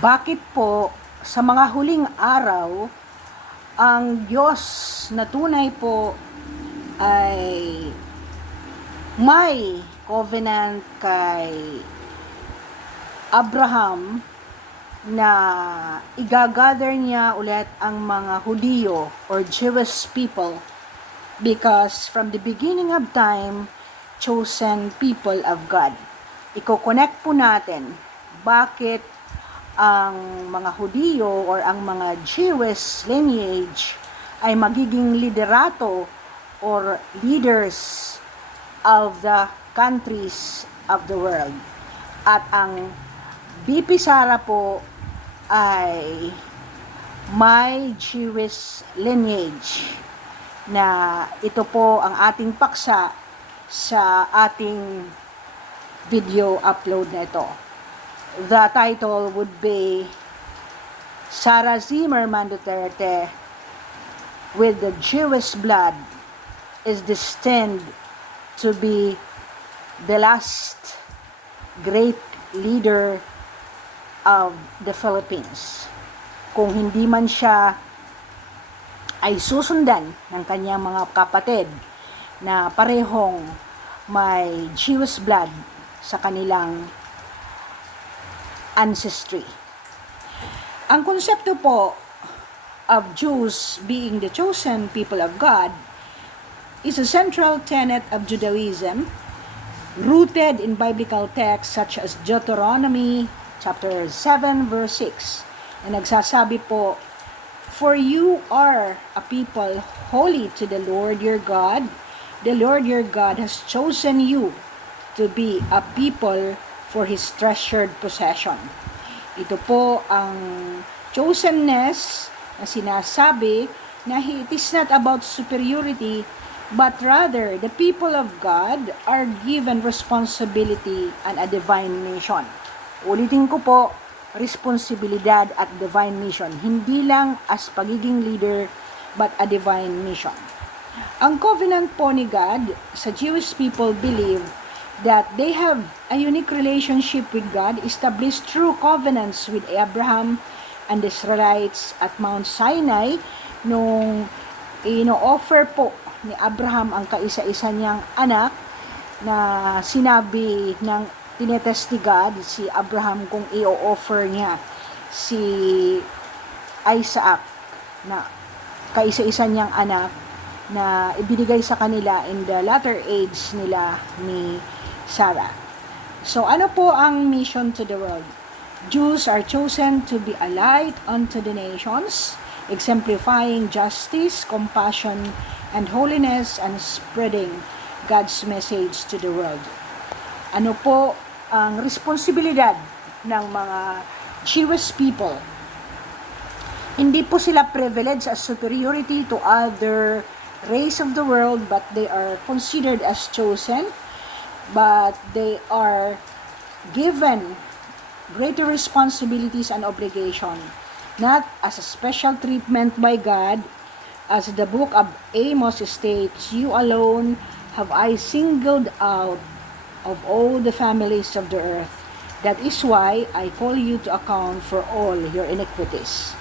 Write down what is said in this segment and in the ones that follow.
Bakit po sa mga huling araw, ang Diyos na tunay po ay may covenant kay Abraham na igagather niya ulit ang mga Hudiyo or Jewish people because from the beginning of time, chosen people of God. Iko-connect po natin bakit ang mga Hudiyo or ang mga Jewish lineage ay magiging liderato or leaders of the countries of the world. At ang VP Sara po ay may Jewish lineage na ito po ang ating paksa sa ating video upload na ito. The title would be Sara ZIMMERMAN Duterte with the Jewish blood is destined to be the last great leader of the Philippines. Kung hindi man siya ay susundan ng kanyang mga kapatid na parehong may Jewish blood sa kanilang ancestry. Ang konsepto po of Jews being the chosen people of God is a central tenet of Judaism rooted in biblical texts such as Deuteronomy chapter 7 verse 6 na nagsasabi po, "For you are a people holy to the Lord your God. The Lord your God has chosen you to be a people for His treasured possession." Ito po ang chosenness na sinasabi na it is not about superiority, but rather the people of God are given responsibility and a divine mission. Ulitin ko po, responsibilidad at divine mission. Hindi lang as pagiging leader, but a divine mission. Ang covenant po ni God sa Jewish people believe that they have a unique relationship with God established through covenants with Abraham and the Israelites at Mount Sinai nung ino-offer po ni Abraham ang kaisa-isa niyang anak na sinabi ng tinetest ni God si Abraham kung i-offer niya si Isaac na kaisa-isa niyang anak na ibinigay sa kanila in the latter age nila ni Sara. So ano po ang mission to the world? Jews are chosen to be a light unto the nations, exemplifying justice, compassion, and holiness, and spreading God's message to the world. Ano po ang responsibilidad ng mga Jewish people? Hindi po sila privileged as superiority to other race of the world, but they are considered as chosen, but they are given greater responsibilities and obligation, not as a special treatment by God, as the book of Amos states, "You alone have I singled out of all the families of the earth. That is why I call you to account for all your iniquities."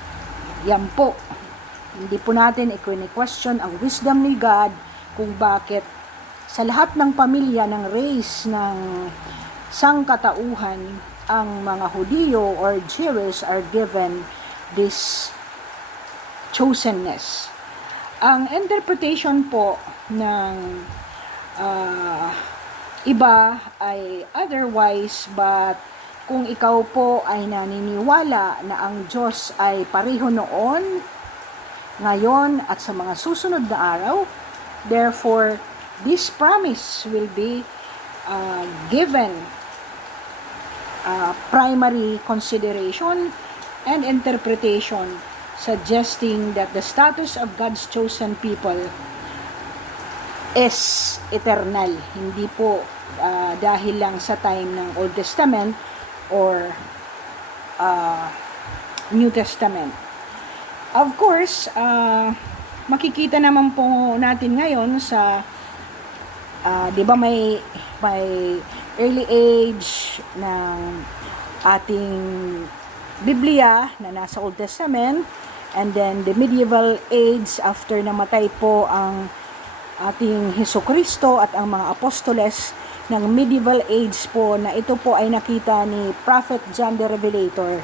Yan po. Hindi po natin i-question ang wisdom ni God kung bakit sa lahat ng pamilya ng race ng sangkatauhan, ang mga Hudiyo or Jewish are given this chosenness. Ang interpretation po ng iba ay otherwise, but kung ikaw po ay naniniwala na ang Diyos ay pareho noon, ngayon at sa mga susunod na araw, therefore this promise will be given primary consideration and interpretation, suggesting that the status of God's chosen people is eternal. Hindi po dahil lang sa time ng Old Testament or New Testament. Of course, makikita naman po natin ngayon sa 'di ba may early age ng ating Biblia na nasa Old Testament, and then the medieval age after namatay po ang ating Hesus Kristo at ang mga apostoles ng medieval age po, na ito po ay nakita ni Prophet John the Revelator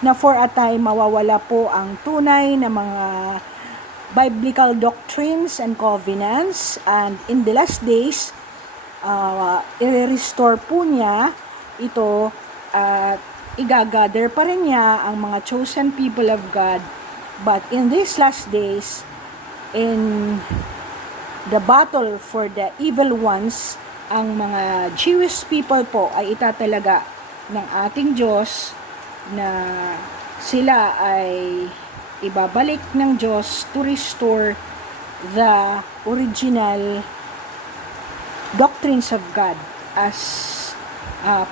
na for a time mawawala po ang tunay na mga biblical doctrines and covenants, and in the last days i-restore po niya ito at igagather pa rin niya ang mga chosen people of God. But in these last days, in the battle for the evil ones, ang mga Jewish people po ay itatalaga ng ating Diyos, na sila ay ibabalik ng Diyos to restore the original doctrines of God as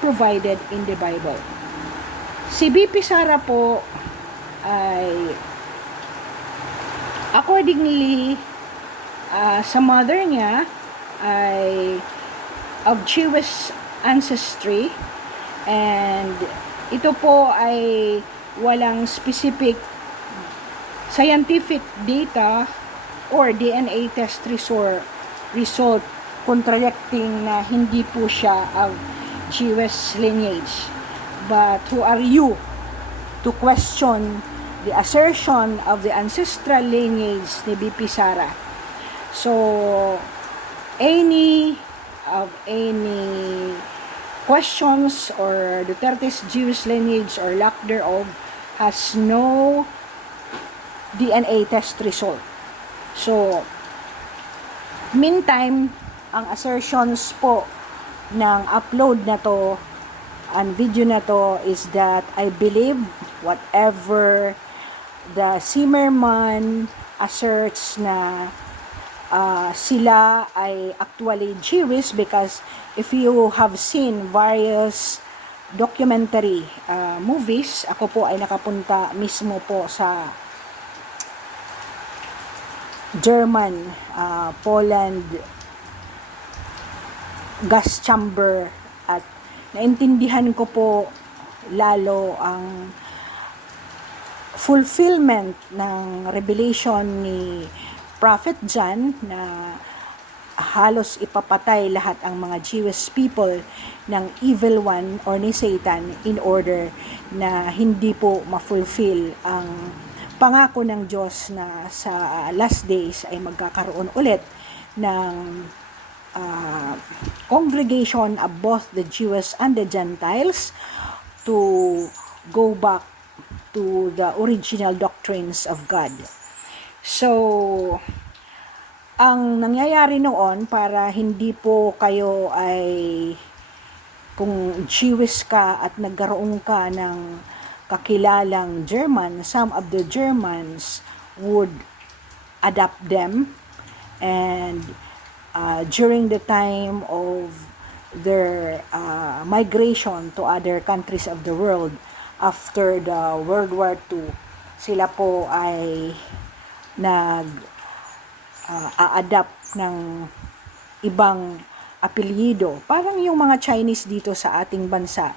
provided in the Bible. Si VP Sara po ay accordingly sa mother niya ay of Jewish ancestry, and ito po ay walang specific scientific data or DNA test result contradicting na hindi po siya of Jewish lineage. But who are you to question the assertion of the ancestral lineage ni VP Sara? So, any questions or Duterte's Jewish lineage or lack thereof has no DNA test result. So, meantime, ang assertions po ng upload na to, ang video na to, is that I believe whatever the ZIMMERMAN asserts na sila ay actually Jewish, because if you have seen various documentary movies, ako po ay nakapunta mismo po sa German, Poland gas chamber, at naintindihan ko po lalo ang fulfillment ng revelation ni Prophet John na halos ipapatay lahat ang mga Jewish people ng evil one or ni Satan, in order na hindi po ma-fulfill ang pangako ng Diyos na sa last days ay magkakaroon ulit ng congregation of both the Jews and the Gentiles to go back to the original doctrines of God. So, ang nangyayari noon, para hindi po kayo ay, kung Jewish ka at nagkaroon ka ng kakilalang German, some of the Germans would adopt them, and during the time of their migration to other countries of the world after the World War II, sila po ay a-adapt ng ibang apelyido, parang yung mga Chinese dito sa ating bansa.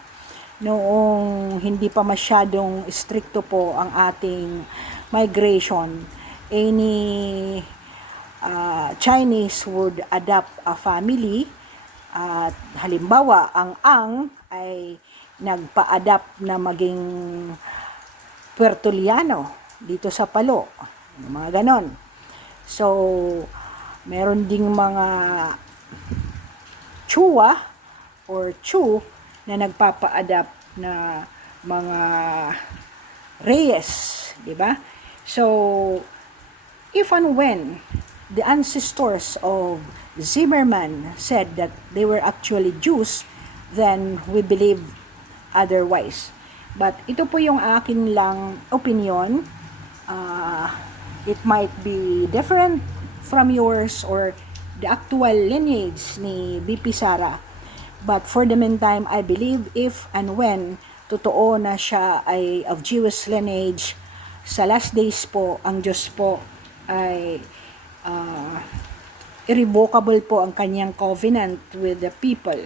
Noong hindi pa masyadong stricto po ang ating migration, any Chinese would adopt a family, at halimbawa ang ay nagpa-adapt na maging Puertoliano dito sa Palo, mga ganon. So, meron ding mga Chua or Chu na nagpapa-adapt na mga Reyes, di ba? So, if and when the ancestors of ZIMMERMAN said that they were actually Jews, then we believe otherwise. But ito po yung akin lang opinion. It might be different from yours or the actual lineage ni VP Sara. But for the meantime, I believe if and when totoo na siya ay of Jewish lineage, sa last days po, ang Diyos po ay irrevocable po ang kanyang covenant with the people.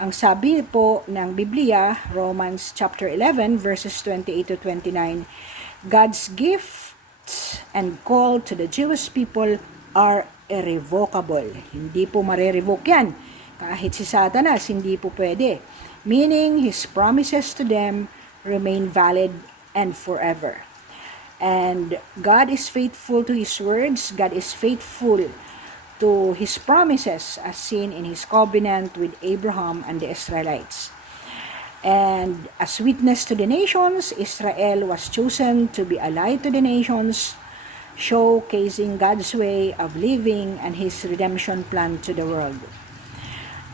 Ang sabi po ng Biblia, Romans chapter 11 verses 28 to 29, God's gifts and call to the Jewish people are irrevocable. Hindi po marerevoke yan. Kahit si Satanas, hindi po pwede. Meaning, His promises to them remain valid and forever. And God is faithful to His words. God is faithful to His promises as seen in His covenant with Abraham and the Israelites. And as witness to the nations, Israel was chosen to be a light to the nations, showcasing God's way of living and His redemption plan to the world.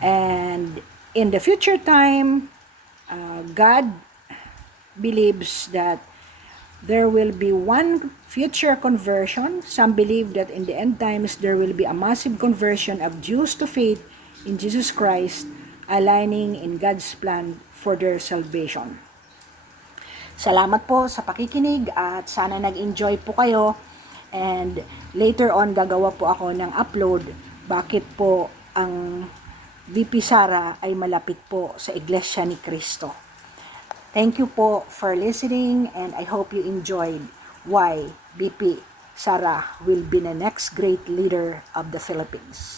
And in the future time, God believes that there will be one future conversion. Some believe that in the end times, there will be a massive conversion of Jews to faith in Jesus Christ, aligning in God's plan for their salvation. Salamat po sa pakikinig at sana nag-enjoy po kayo. And later on, gagawa po ako ng upload bakit po ang VP Sara ay malapit po sa Iglesia ni Cristo. Thank you po for listening and I hope you enjoyed why VP Sara will be the next great leader of the Philippines.